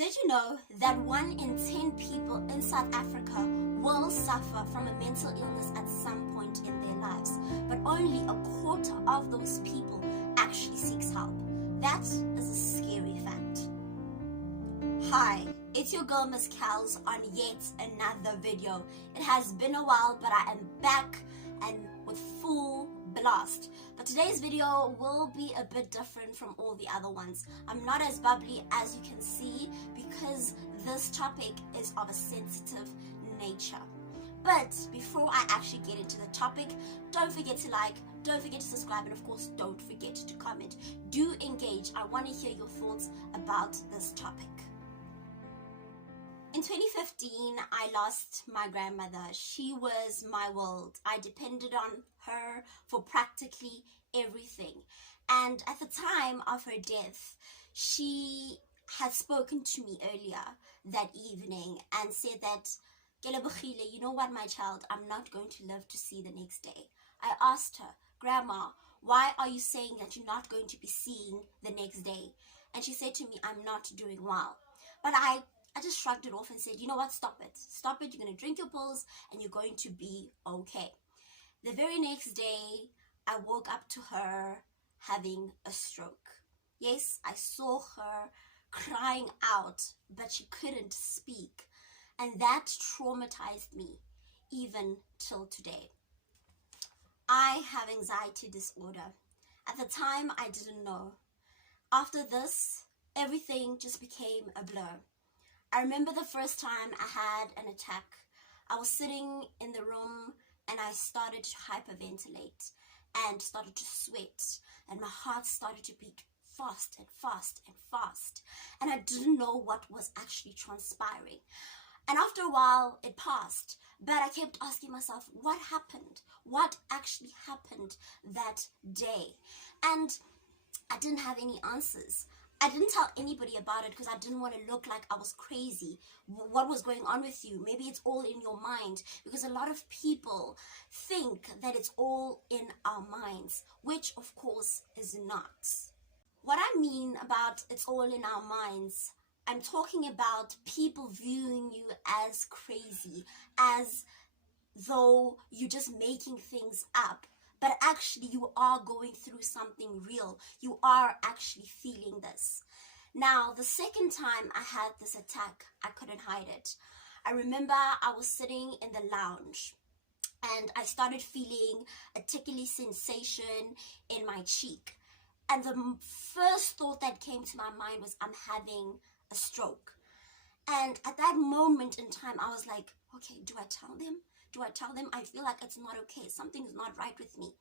Did you know that 1 in 10 people in South Africa will suffer from a mental illness at some point in their lives, but only a quarter of those people actually seeks help? That is a scary fact. Hi, it's your girl Miss Kels on yet another video. It has been a while, but I am back and with full blast. But today's video will be a bit different from all the other ones. I'm not as bubbly as you can see because this topic is of a sensitive nature. But before I actually get into the topic, don't forget to like, don't forget to subscribe, and of course don't forget to comment. Do engage. I want to hear your thoughts about this topic. In 2015, I lost my grandmother. She was my world. I depended on her for practically everything. And at the time of her death, she had spoken to me earlier that evening and said that, you know what, my child, I'm not going to live to see the next day. I asked her, Grandma, why are you saying that you're not going to be seeing the next day? And she said to me, I'm not doing well. But I just shrugged it off and said, you know what, stop it. Stop it. You're going to drink your pills and you're going to be okay. The very next day, I woke up to her having a stroke. Yes, I saw her crying out, but she couldn't speak. And that traumatized me even till today. I have anxiety disorder. At the time, I didn't know. After this, everything just became a blur. I remember the first time I had an attack. I was sitting in the room and I started to hyperventilate and started to sweat, and my heart started to beat fast and fast and fast, and I didn't know what was actually transpiring. And after a while it passed, but I kept asking myself, what happened? What actually happened that day? And I didn't have any answers. I didn't tell anybody about it because I didn't want to look like I was crazy. What was going on with you? Maybe it's all in your mind, because a lot of people think that it's all in our minds, which of course is not. What I mean about it's all in our minds, I'm talking about people viewing you as crazy, as though you're just making things up. But actually, you are going through something real. You are actually feeling this. Now, the second time I had this attack, I couldn't hide it. I remember I was sitting in the lounge and I started feeling a tickly sensation in my cheek. And the first thought that came to my mind was, I'm having a stroke. And at that moment in time, I was like, okay, do I tell them? Do I tell them? I feel like it's not okay. Something's not right with me.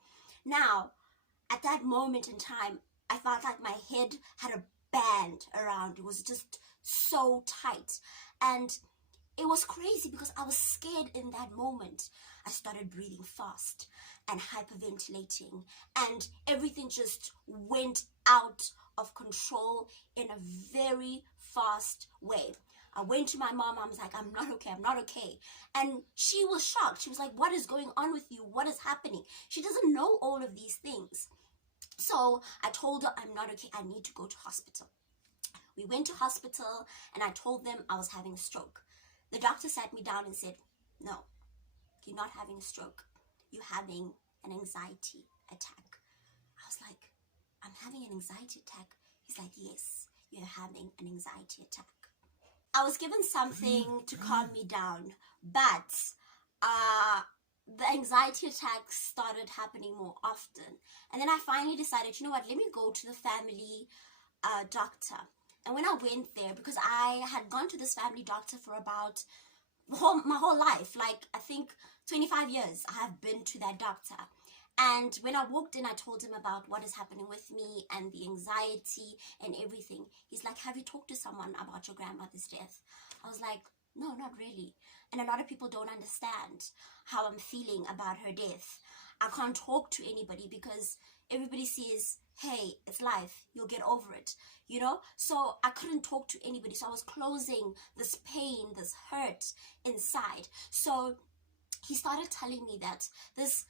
Now, at that moment in time, I felt like my head had a band around. It was just so tight. And it was crazy because I was scared in that moment. I started breathing fast and hyperventilating, and everything just went out of control in a very fast way. I went to my mom. I was like, I'm not okay. I'm not okay. And she was shocked. She was like, what is going on with you? What is happening? She doesn't know all of these things. So I told her, I'm not okay. I need to go to hospital. We went to hospital and I told them I was having a stroke. The doctor sat me down and said, no, you're not having a stroke. You're having an anxiety attack. I was like, I'm having an anxiety attack? He's like, yes, you're having an anxiety attack. I was given something to calm me down, but the anxiety attacks started happening more often. And then I finally decided, you know what, let me go to the family doctor. And when I went there, because I had gone to this family doctor for about my whole life, like I think 25 years I have been to that doctor. And when I walked in, I told him about what is happening with me and the anxiety and everything. He's like, have you talked to someone about your grandmother's death? I was like, no, not really. And a lot of people don't understand how I'm feeling about her death. I can't talk to anybody because everybody says, hey, it's life. You'll get over it, you know? So I couldn't talk to anybody. So I was closing this pain, this hurt inside. So he started telling me that this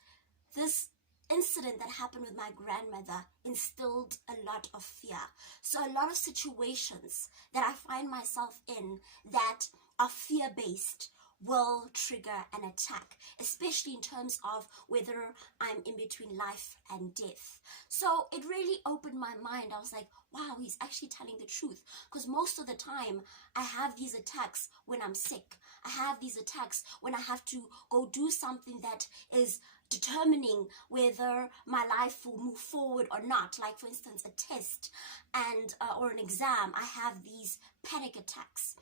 incident that happened with my grandmother instilled a lot of fear. So a lot of situations that I find myself in that are fear-based will trigger an attack, especially in terms of whether I'm in between life and death. So it really opened my mind. I was like, wow, he's actually telling the truth, because most of the time I have these attacks when I'm sick. I have these attacks when I have to go do something that is determining whether my life will move forward or not, like for instance a test and or an exam. I have these panic attacks.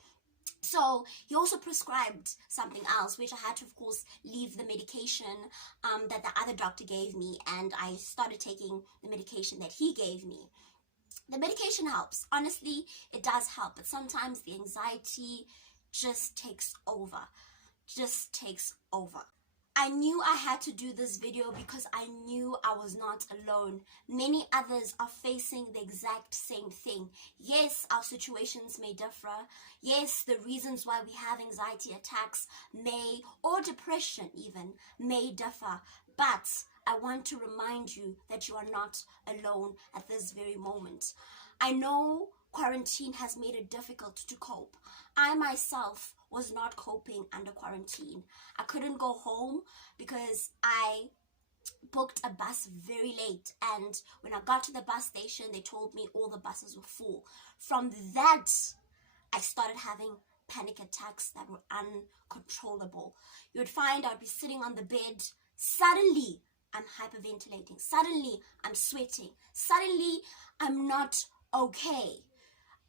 So he also prescribed something else, which I had to, of course, leave the medication that the other doctor gave me, and I started taking the medication that he gave me. The medication helps. Honestly, it does help, but sometimes the anxiety just takes over. I knew I had to do this video because I knew I was not alone. Many others are facing the exact same thing. Yes, our situations may differ. Yes, the reasons why we have anxiety attacks may, or depression even, may differ. But I want to remind you that you are not alone at this very moment. I know quarantine has made it difficult to cope. I myself was not coping under quarantine. I couldn't go home because I booked a bus very late, and when I got to the bus station, they told me all the buses were full. From that, I started having panic attacks that were uncontrollable. You would find I'd be sitting on the bed, suddenly I'm hyperventilating, suddenly I'm sweating, suddenly I'm not okay.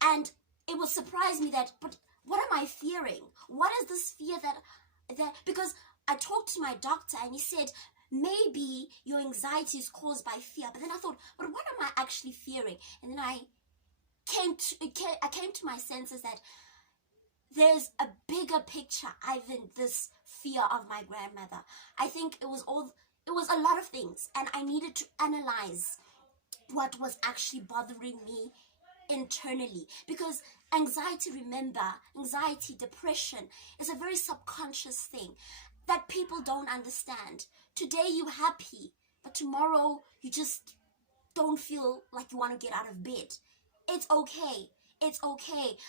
And it would surprise me that, but what am I fearing? What is this fear that because I talked to my doctor and he said, maybe your anxiety is caused by fear. But then I thought, but what am I actually fearing? And then I came to my senses that there's a bigger picture than this fear of my grandmother. I think it was a lot of things, and I needed to analyze what was actually bothering me internally, because anxiety, depression is a very subconscious thing that people don't understand. Today you're happy, but tomorrow you just don't feel like you want to get out of bed. It's okay,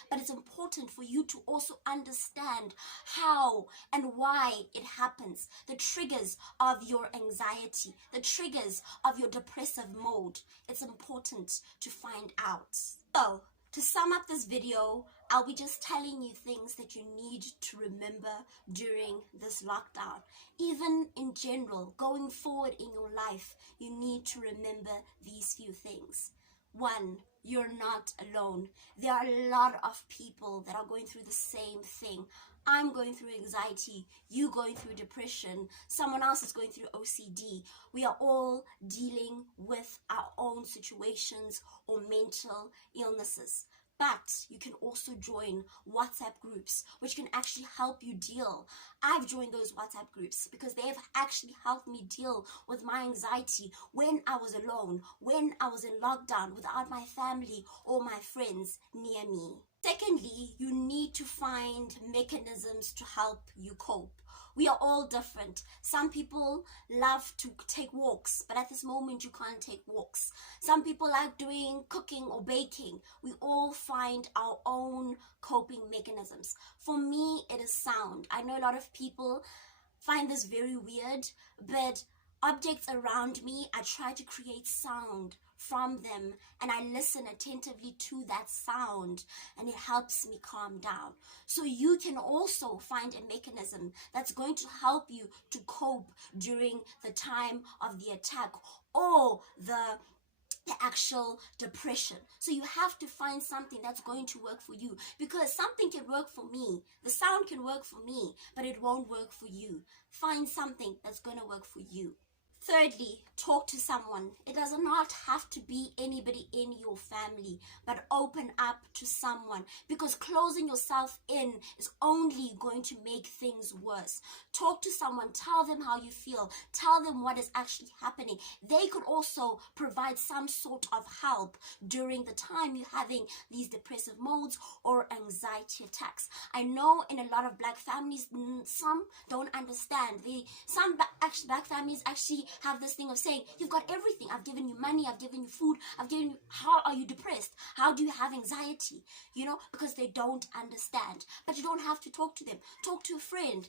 but it's important for you to also understand how and why it happens, the triggers of your anxiety, the triggers of your depressive mode. It's important to find out. So, to sum up this video, I'll be just telling you things that you need to remember during this lockdown. Even in general, going forward in your life, you need to remember these few things. 1, you're not alone. There are a lot of people that are going through the same thing. I'm going through anxiety, you going through depression, someone else is going through OCD. We are all dealing with our own situations or mental illnesses. But you can also join WhatsApp groups, which can actually help you deal. I've joined those WhatsApp groups because they have actually helped me deal with my anxiety when I was alone, when I was in lockdown without my family or my friends near me. Secondly, you need to find mechanisms to help you cope. We are all different. Some people love to take walks, but at this moment you can't take walks. Some people like doing cooking or baking. We all find our own coping mechanisms. For me, it is sound. I know a lot of people find this very weird, but objects around me, I try to create sound from them, and I listen attentively to that sound, and it helps me calm down. So you can also find a mechanism that's going to help you to cope during the time of the attack or the actual depression. So you have to find something that's going to work for you, because something can work for me, the sound can work for me, but it won't work for you. Find something that's going to work for you. Thirdly, talk to someone. It does not have to be anybody in your family, but open up to someone, because closing yourself in is only going to make things worse. Talk to someone, tell them how you feel, tell them what is actually happening. They could also provide some sort of help during the time you're having these depressive modes or anxiety attacks. I know in a lot of Black families, some don't understand. Black families actually have this thing of saying, you've got everything. I've given you money, I've given you food, I've given you, how are you depressed? How do you have anxiety? You know, because they don't understand. But you don't have to talk to them. Talk to a friend.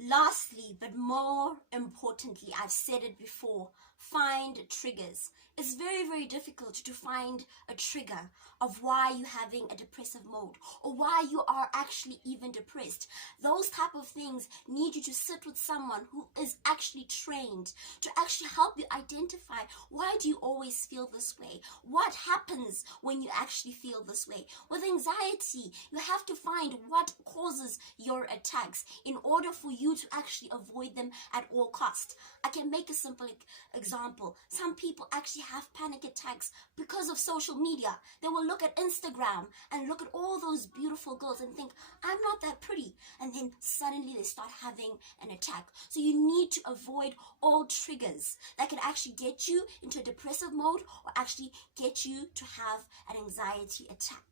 Lastly, but more importantly, I've said it before, find triggers. It's very, very difficult to find a trigger of why you're having a depressive mode or why you are actually even depressed. Those type of things need you to sit with someone who is actually trained to actually help you identify, why do you always feel this way? What happens when you actually feel this way? With anxiety, you have to find what causes your attacks in order for you to actually avoid them at all costs. I can make a simple example. Some people actually have panic attacks because of social media. They will look at Instagram and look at all those beautiful girls and think, I'm not that pretty. And then suddenly they start having an attack. So you need to avoid all triggers that can actually get you into a depressive mode or actually get you to have an anxiety attack.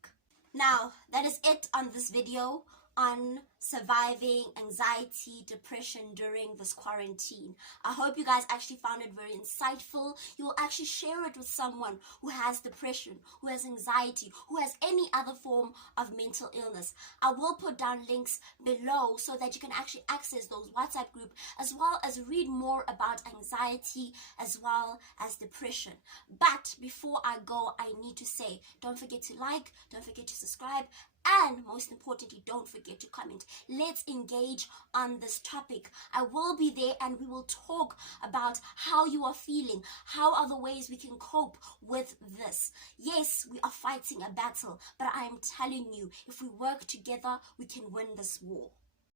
Now, that is it on this video on surviving anxiety, depression during this quarantine. I hope you guys actually found it very insightful. You will actually share it with someone who has depression, who has anxiety, who has any other form of mental illness. I will put down links below so that you can actually access those WhatsApp group as well as read more about anxiety as well as depression. But before I go, I need to say, don't forget to like, don't forget to subscribe, and most importantly, don't forget to comment. Let's engage on this topic. I will be there and we will talk about how you are feeling. How are the ways we can cope with this? Yes, we are fighting a battle, but I am telling you, if we work together, we can win this war.